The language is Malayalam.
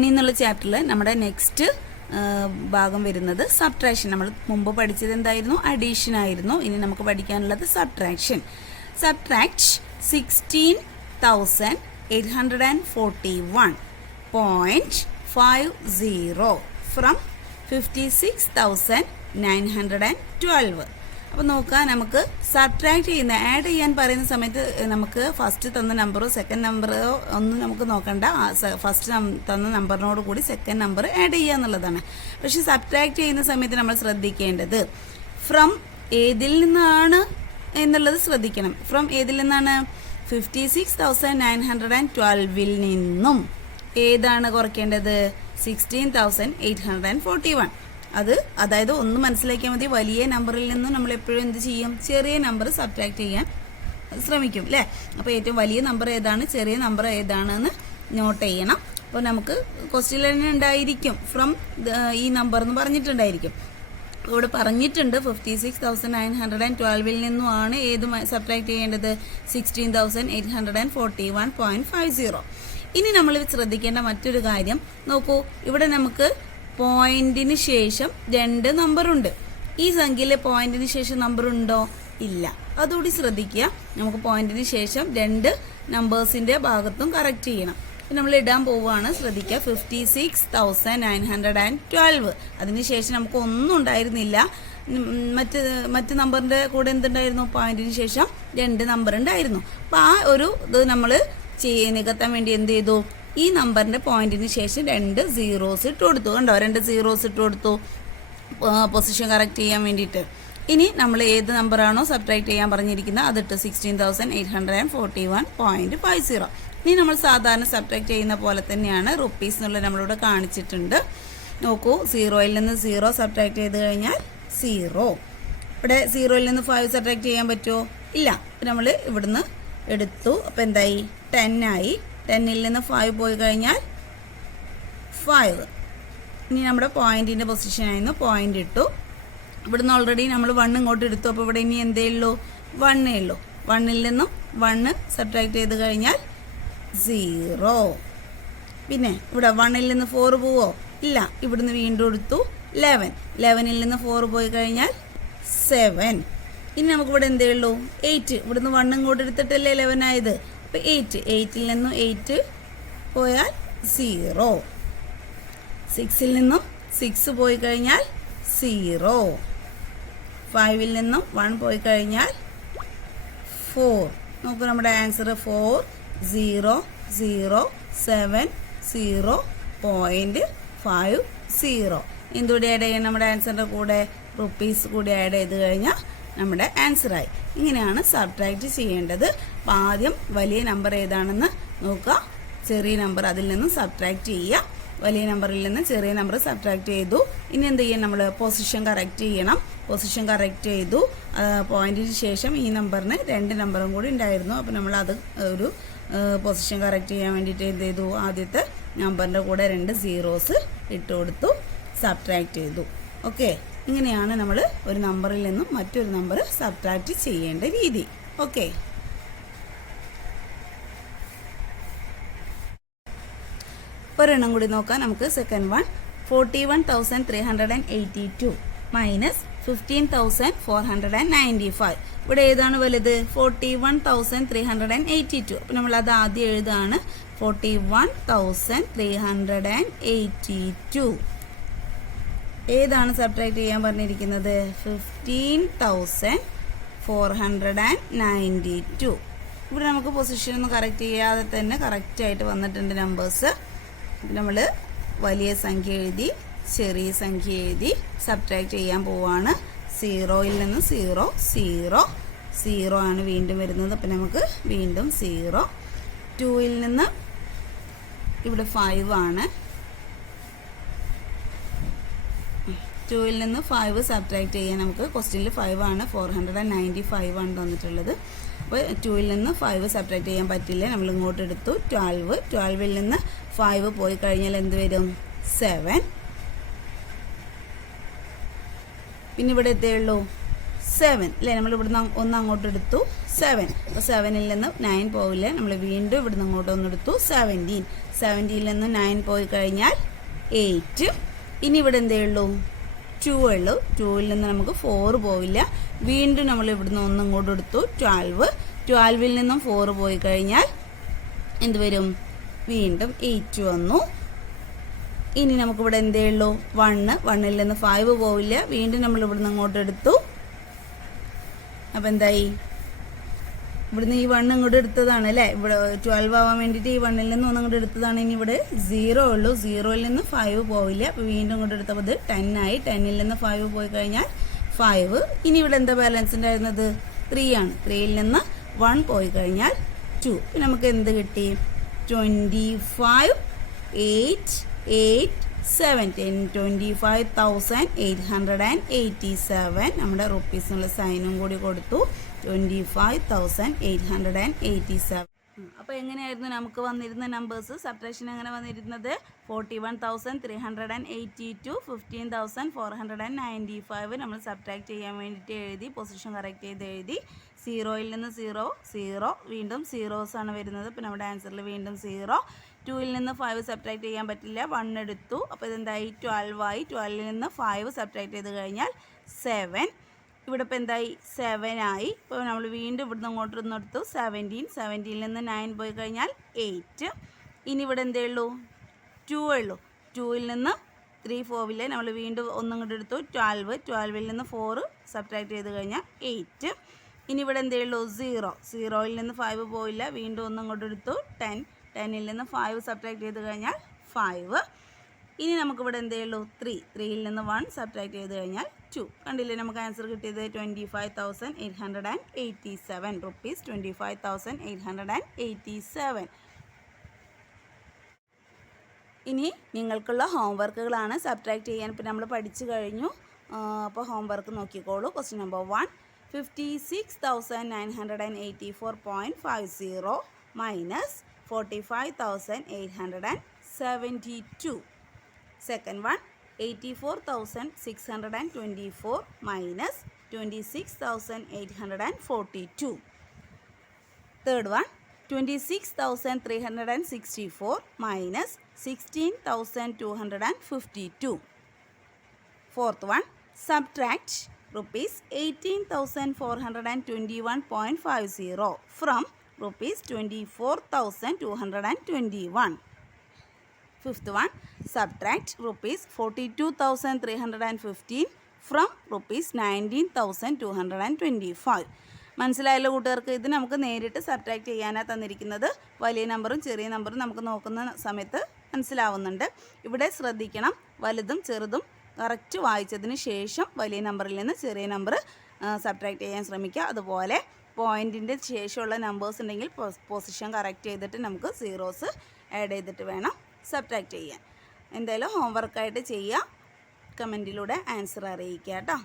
ഇനി എന്നുള്ള ചാപ്റ്ററിൽ നമ്മുടെ നെക്സ്റ്റ് ഭാഗം വരുന്നത് സബ്ട്രാക്ഷൻ. നമ്മൾ മുമ്പ് പഠിച്ചത് എന്തായിരുന്നു? അഡീഷൻ ആയിരുന്നു. ഇനി നമുക്ക് പഠിക്കാനുള്ളത് സബ്ട്രാക്ഷൻ. Subtract 16,841.50 from 56,912. അപ്പോൾ നോക്കാം, നമുക്ക് സബ്ട്രാക്ട് ചെയ്യുന്ന ആഡ് ചെയ്യാൻ പറയുന്ന സമയത്ത് നമുക്ക് ഫസ്റ്റ് തന്ന നമ്പറോ സെക്കൻഡ് നമ്പറോ ഒന്നും നമുക്ക് നോക്കണ്ട. ഫസ്റ്റ് തന്ന നമ്പറിനോട് കൂടി സെക്കൻഡ് നമ്പർ ആഡ് ചെയ്യുക എന്നുള്ളതാണ്. പക്ഷെ സബ്ട്രാക്ട് ചെയ്യുന്ന സമയത്ത് നമ്മൾ ശ്രദ്ധിക്കേണ്ടത് ഫ്രം ഏതിൽ നിന്നാണ് എന്നുള്ളത് ശ്രദ്ധിക്കണം. ഫ്രം ഏതിൽ നിന്നാണ്? 56,912 നിന്നും ഏതാണ് കുറയ്ക്കേണ്ടത്? 16,841. അതായത് ഒന്ന് മനസ്സിലാക്കിയാൽ മതി, വലിയ നമ്പറിൽ നിന്നും നമ്മൾ എപ്പോഴും എന്ത് ചെയ്യും? ചെറിയ നമ്പർ സബ്ട്രാക്ട് ചെയ്യാൻ ശ്രമിക്കും അല്ലേ? അപ്പോൾ ഏറ്റവും വലിയ നമ്പർ ഏതാണ്, ചെറിയ നമ്പർ ഏതാണെന്ന് നോട്ട് ചെയ്യണം. അപ്പോൾ നമുക്ക് ക്വസ്റ്റ്യൻ തന്നെ ഉണ്ടായിരിക്കും ഫ്രം ഈ നമ്പർ എന്ന് പറഞ്ഞിട്ടുണ്ടായിരിക്കും. ഇവിടെ പറഞ്ഞിട്ടുണ്ട് 56,912 നിന്നുമാണ് ഏത് സബ്ട്രാക്ട് ചെയ്യേണ്ടത്? 16,841.50. ഇനി നമ്മൾ ശ്രദ്ധിക്കേണ്ട മറ്റൊരു കാര്യം നോക്കൂ, ഇവിടെ നമുക്ക് പോയിന്റിന് ശേഷം 2 നമ്പറുണ്ട്. ഈ സംഖ്യയിലെ പോയിന്റിന് ശേഷം നമ്പർ ഉണ്ടോ? ഇല്ല. അതുകൂടി ശ്രദ്ധിക്കുക. നമുക്ക് പോയിന്റിന് ശേഷം 2 നമ്പേഴ്സിന്റെ ഭാഗത്തും കറക്റ്റ് ചെയ്യണം. നമ്മൾ ഇടാൻ പോവുകയാണ്, ശ്രദ്ധിക്കുക. 56,912. അതിനുശേഷം നമുക്ക് ഒന്നും ഉണ്ടായിരുന്നില്ല. മറ്റ് നമ്പറിന്റെ കൂടെ എന്തുണ്ടായിരുന്നു? പോയിന്റിന് ശേഷം 2 നമ്പർ ഉണ്ടായിരുന്നു. അപ്പം ആ ഒരു ഇത് നമ്മൾ നികത്താൻ വേണ്ടി എന്ത് ചെയ്തു? ഈ നമ്പറിന്റെ പോയിന്റിന് ശേഷം 2 സീറോസ് ഇട്ട് കൊടുത്തു. കണ്ടോ? 2 സീറോസ് ഇട്ട് കൊടുത്തു പൊസിഷൻ കറക്റ്റ് ചെയ്യാൻ വേണ്ടിയിട്ട്. ഇനി നമ്മൾ ഏത് നമ്പറാണോ സബ്ട്രാക്ട് ചെയ്യാൻ പറഞ്ഞിരിക്കുന്നത് അതിട്ട് 16,841.50. ഇനി നമ്മൾ സാധാരണ സബ്ട്രാക്ട് ചെയ്യുന്ന പോലെ തന്നെയാണ്. റുപ്പീസ് എന്നുള്ളത് നമ്മളിവിടെ കാണിച്ചിട്ടുണ്ട്. നോക്കൂ, 0യിൽ നിന്ന് 0 സബ്ട്രാക്ട് ചെയ്ത് കഴിഞ്ഞാൽ 0. ഇവിടെ 0യിൽ നിന്ന് 5 സബ്ട്രാക്ട് ചെയ്യാൻ പറ്റുമോ? ഇല്ല. നമ്മൾ ഇവിടുന്ന് എടുത്തു. അപ്പോൾ എന്തായി? 10 ആയി. 10ൽ നിന്ന് 5 പോയി കഴിഞ്ഞാൽ 5. ഇനി നമ്മുടെ പോയിന്റിന്റെ പൊസിഷൻ ആയിരുന്നു. പോയിന്റ് ഇട്ടു. ഇവിടുന്ന് ഓൾറെഡി നമ്മൾ 1 ഇങ്ങോട്ട് എടുത്തു. അപ്പോൾ ഇവിടെ ഇനി എന്തേ ഉള്ളൂ? 1 ഉള്ളൂ. 1ൽ നിന്നും 1 സബ്ട്രാക്ട് ചെയ്ത് കഴിഞ്ഞാൽ 0. പിന്നെ ഇവിടെ 1ൽ നിന്ന് 4 പോവോ? ഇല്ല. ഇവിടുന്ന് വീണ്ടും എടുത്തു 11. 11ൽ നിന്ന് 4 പോയി കഴിഞ്ഞാൽ 7. ഇനി നമുക്കിവിടെ എന്തേ ഉള്ളൂ? 8. ഇവിടുന്ന് 1 ഇങ്ങോട്ട് എടുത്തിട്ടല്ലേ 11 ആയത്. അപ്പോൾ 8ൽ നിന്നും 8 പോയാൽ 0. 6ൽ നിന്നും 6 പോയി കഴിഞ്ഞാൽ 0. 5ൽ നിന്നും 1 പോയി കഴിഞ്ഞാൽ 4. നോക്കൂ, നമ്മുടെ ആൻസർ 4007.50. എന്തുകൂടി ആഡ് ചെയ്യാൻ? നമ്മുടെ ആൻസറിൻ്റെ കൂടെ റുപ്പീസ് കൂടി ആഡ് ചെയ്ത് കഴിഞ്ഞാൽ നമ്മുടെ ആൻസറായി. ഇങ്ങനെയാണ് സബ്ട്രാക്ട് ചെയ്യേണ്ടത്. അപ്പോൾ ആദ്യം വലിയ നമ്പർ ഏതാണെന്ന് നോക്കുക, ചെറിയ നമ്പർ അതിൽ നിന്നും സബ്ട്രാക്ട് ചെയ്യുക. വലിയ നമ്പറിൽ നിന്ന് ചെറിയ നമ്പർ സബ്ട്രാക്ട് ചെയ്തു. ഇനി എന്ത് ചെയ്യാം? നമ്മൾ പൊസിഷൻ കറക്റ്റ് ചെയ്യണം. പൊസിഷൻ കറക്റ്റ് ചെയ്തു. പോയിന്റിന് ശേഷം ഈ നമ്പറിന് 2 നമ്പറും കൂടി ഉണ്ടായിരുന്നു. അപ്പോൾ നമ്മൾ അത് ഒരു പൊസിഷൻ കറക്റ്റ് ചെയ്യാൻ വേണ്ടിയിട്ട് എന്ത് ചെയ്തു? ആദ്യത്തെ നമ്പറിൻ്റെ കൂടെ 2 സീറോസ് ഇട്ട് കൊടുത്തു, സബ്ട്രാക്ട് ചെയ്തു. ഓക്കെ, ഇങ്ങനെയാണ് നമ്മൾ ഒരു നമ്പറിൽ നിന്നും മറ്റൊരു നമ്പർ സബ്ട്രാക്ട് ചെയ്യേണ്ട രീതി. ഓക്കെ, ഒരെണ്ണം കൂടി നോക്കാം നമുക്ക്. Second one, 41,382 minus 15,495. ഇവിടെ ഏതാണ് വലുത്? 41,382. അപ്പം നമ്മൾ അത് ആദ്യം എഴുതാണ്. 41,382 ഏതാണ് സബ്ട്രാക്ട് ചെയ്യാൻ പറഞ്ഞിരിക്കുന്നത്? 15,492. ഇവിടെ നമുക്ക് പൊസിഷൻ ഒന്നും കറക്റ്റ് ചെയ്യാതെ തന്നെ കറക്റ്റായിട്ട് വന്നിട്ടുണ്ട് നമ്പേഴ്സ്. നമ്മൾ വലിയ സംഖ്യ എഴുതി, ചെറിയ സംഖ്യ എഴുതി സബ്ട്രാക്ട് ചെയ്യാൻ പോവാണ്. 0യിൽ നിന്ന് 0 0 ആണ് വീണ്ടും വരുന്നത്. അപ്പം നമുക്ക് വീണ്ടും 0. 2ൽ നിന്ന് ഇവിടെ 5 ആണ്. 2ൽ നിന്ന് 5 സബ്ട്രാക്ട് ചെയ്യാൻ നമുക്ക് ക്വസ്റ്റ്യനിൽ 5 ആണ്, 495 ആണ് തന്നിട്ടുള്ളത്. അപ്പോൾ 2ൽ നിന്ന് 5 സബ്ട്രാക്ട് ചെയ്യാൻ പറ്റില്ല. നമ്മൾ ഇങ്ങോട്ട് എടുത്തു 12. 12ൽ നിന്ന് 5 പോയി കഴിഞ്ഞാൽ എന്ത് വരും? 7. പിന്നെ ഇവിടെ എത്തേ ഉള്ളൂ 7 അല്ലേ, നമ്മൾ ഇവിടുന്ന് ഒന്ന് അങ്ങോട്ട് എടുത്തു 7. അപ്പോൾ 7ൽ നിന്ന് 9 പോവില്ല, നമ്മൾ വീണ്ടും ഇവിടുന്ന് അങ്ങോട്ട് ഒന്നെടുത്തു 17ൽ നിന്ന് 9 പോയി കഴിഞ്ഞാൽ 8. ഇനി ഇവിടെ എന്തേ ഉള്ളൂ 2 ഉള്ളൂ. 2ൽ നിന്ന് നമുക്ക് 4 പോവില്ല, വീണ്ടും നമ്മൾ ഇവിടുന്ന് ഒന്ന് അങ്ങോട്ട് എടുത്തു 12ൽ നിന്നും 4 പോയി കഴിഞ്ഞാൽ എന്ത് വരും, വീണ്ടും 8 വന്നു. ഇനി നമുക്കിവിടെ എന്തേ ഉള്ളൂ 1ൽ നിന്ന് 5 പോവില്ല, വീണ്ടും നമ്മൾ ഇവിടുന്ന് അങ്ങോട്ട് എടുത്തു. അപ്പം എന്തായി, ഇവിടുന്ന് ഈ 1 ഇങ്ങോട്ട് എടുത്തതാണ് അല്ലേ, ഇവിടെ 12 ആവാൻ വേണ്ടിയിട്ട് ഈ 1ൽ നിന്ന് ഒന്ന് അങ്ങോട്ട് എടുത്തതാണ്. ഇനി ഇവിടെ 0 ഉള്ളൂ, 0ൽ നിന്ന് 5 പോവില്ല, അപ്പോൾ വീണ്ടും ഇങ്ങോട്ട് എടുത്തപ്പോൾ ഇത് 10 ആയി. 10ൽ നിന്ന് 5 പോയി കഴിഞ്ഞാൽ 5. ഇനി ഇവിടെ എന്താ ബാലൻസ് ഉണ്ടായിരുന്നത് 3 ആണ്. 3ൽ നിന്ന് 1 പോയി കഴിഞ്ഞാൽ 2. പിന്നെ നമുക്ക് എന്ത് കിട്ടി 25, 8, 8, 7, 10, 25,887. നമ്മുടെ റുപ്പീസിനുള്ള സൈനും കൂടി കൊടുത്തു 25,887. അപ്പോൾ എങ്ങനെയായിരുന്നു നമുക്ക് വന്നിരുന്ന നമ്പേഴ്സ്, സബ്ട്രാക്ഷൻ എങ്ങനെ വന്നിരുന്നത് 41,382, 15,495 നമ്മൾ സബ്ട്രാക്ട് ചെയ്യാൻ വേണ്ടിയിട്ട് എഴുതി, പൊസിഷൻ കറക്റ്റ് ചെയ്ത് എഴുതി. 0ൽ നിന്ന് 0, 0, വീണ്ടും സീറോസ് ആണ് വരുന്നത്. അപ്പോൾ നമ്മുടെ ആൻസറിൽ വീണ്ടും 0. 2ൽ നിന്ന് 5 സബ്ട്രാക്ട് ചെയ്യാൻ പറ്റില്ല, 1 എടുത്തു. അപ്പോൾ ഇതെന്തായി 12 ആയി. 12ൽ നിന്ന് 5 സബ്ട്രാക്ട് ചെയ്ത് കഴിഞ്ഞാൽ 7. ഇവിടെ ഇപ്പോൾ എന്തായി 7 ആയി. ഇപ്പോൾ നമ്മൾ വീണ്ടും ഇവിടുന്ന് അങ്ങോട്ടൊന്ന് എടുത്തു 17ൽ നിന്ന് 9 പോയി കഴിഞ്ഞാൽ 8. ഇനി ഇവിടെ എന്തേ ഉള്ളൂ 2 ഉള്ളൂ. 2ൽ നിന്ന് 3 പോവില്ല, നമ്മൾ വീണ്ടും ഒന്നിങ്ങോട്ട് എടുത്തു 12ൽ നിന്ന് 4 സബ്ട്രാക്ട് ചെയ്ത് കഴിഞ്ഞാൽ 8. ഇനി ഇവിടെ എന്തേ ഉള്ളൂ 0ൽ നിന്ന് 5 പോവില്ല, വീണ്ടും ഒന്നിങ്ങോട്ട് എടുത്തു 10ൽ നിന്ന് 5 സബ്ട്രാക്ട് ചെയ്ത് കഴിഞ്ഞാൽ 5. ഇനി നമുക്കിവിടെ എന്തേ ഉള്ളൂ 3ൽ നിന്ന് 1 സബ്ട്രാക്ട് ചെയ്ത് കഴിഞ്ഞാൽ 2. കണ്ടില്ലേ നമുക്ക് ആൻസർ കിട്ടിയത് 25,887 റുപ്പീസ്. 25,887. ഇനി നിങ്ങൾക്കുള്ള ഹോംവർക്കുകളാണ് സബ്ട്രാക്ട് ചെയ്യാൻ. ഇപ്പോൾ നമ്മൾ പഠിച്ചു കഴിഞ്ഞു. അപ്പോൾ ഹോംവർക്ക് നോക്കിക്കോളൂ. Question number 1, 56,984.50 minus 45,872. Second one, 84,624 minus 26,842. Third one, 26,364 minus 16,252. Fourth one, subtract rupees 18,421.50 from rupees 24,221. Fifth one, subtract rupees 42,315 from rupees 19,225. മനസ്സിലായല്ലോ കൂട്ടുകാർക്ക്? ഇത് നമുക്ക് നേരിട്ട് സബ്ട്രാക്ട് ചെയ്യാനാണ് തന്നിരിക്കുന്നത്. വലിയ നമ്പറും ചെറിയ നമ്പറും നമുക്ക് നോക്കുന്ന സമയത്ത് മനസ്സിലാവുന്നുണ്ട്. ഇവിടെ ശ്രദ്ധിക്കണം, വലുതും ചെറുതും കറക്റ്റ് വായിച്ചതിന് ശേഷം വലിയ നമ്പറിൽ നിന്ന് ചെറിയ നമ്പർ സബ്ട്രാക്ട് ചെയ്യാൻ ശ്രമിക്കുക. അതുപോലെ പോയിൻറ്റിൻ്റെ ശേഷമുള്ള നമ്പേഴ്സ് ഉണ്ടെങ്കിൽ പൊസിഷൻ കറക്റ്റ് ചെയ്തിട്ട് നമുക്ക് സീറോസ് ആഡ് ചെയ്തിട്ട് വേണം സബ്ട്രാക്ട് ചെയ്യാൻ. എന്തായാലും ഹോംവർക്കായിട്ട് ചെയ്യുക, കമൻറ്റിലൂടെ ആൻസർ അറിയിക്കുക കേട്ടോ.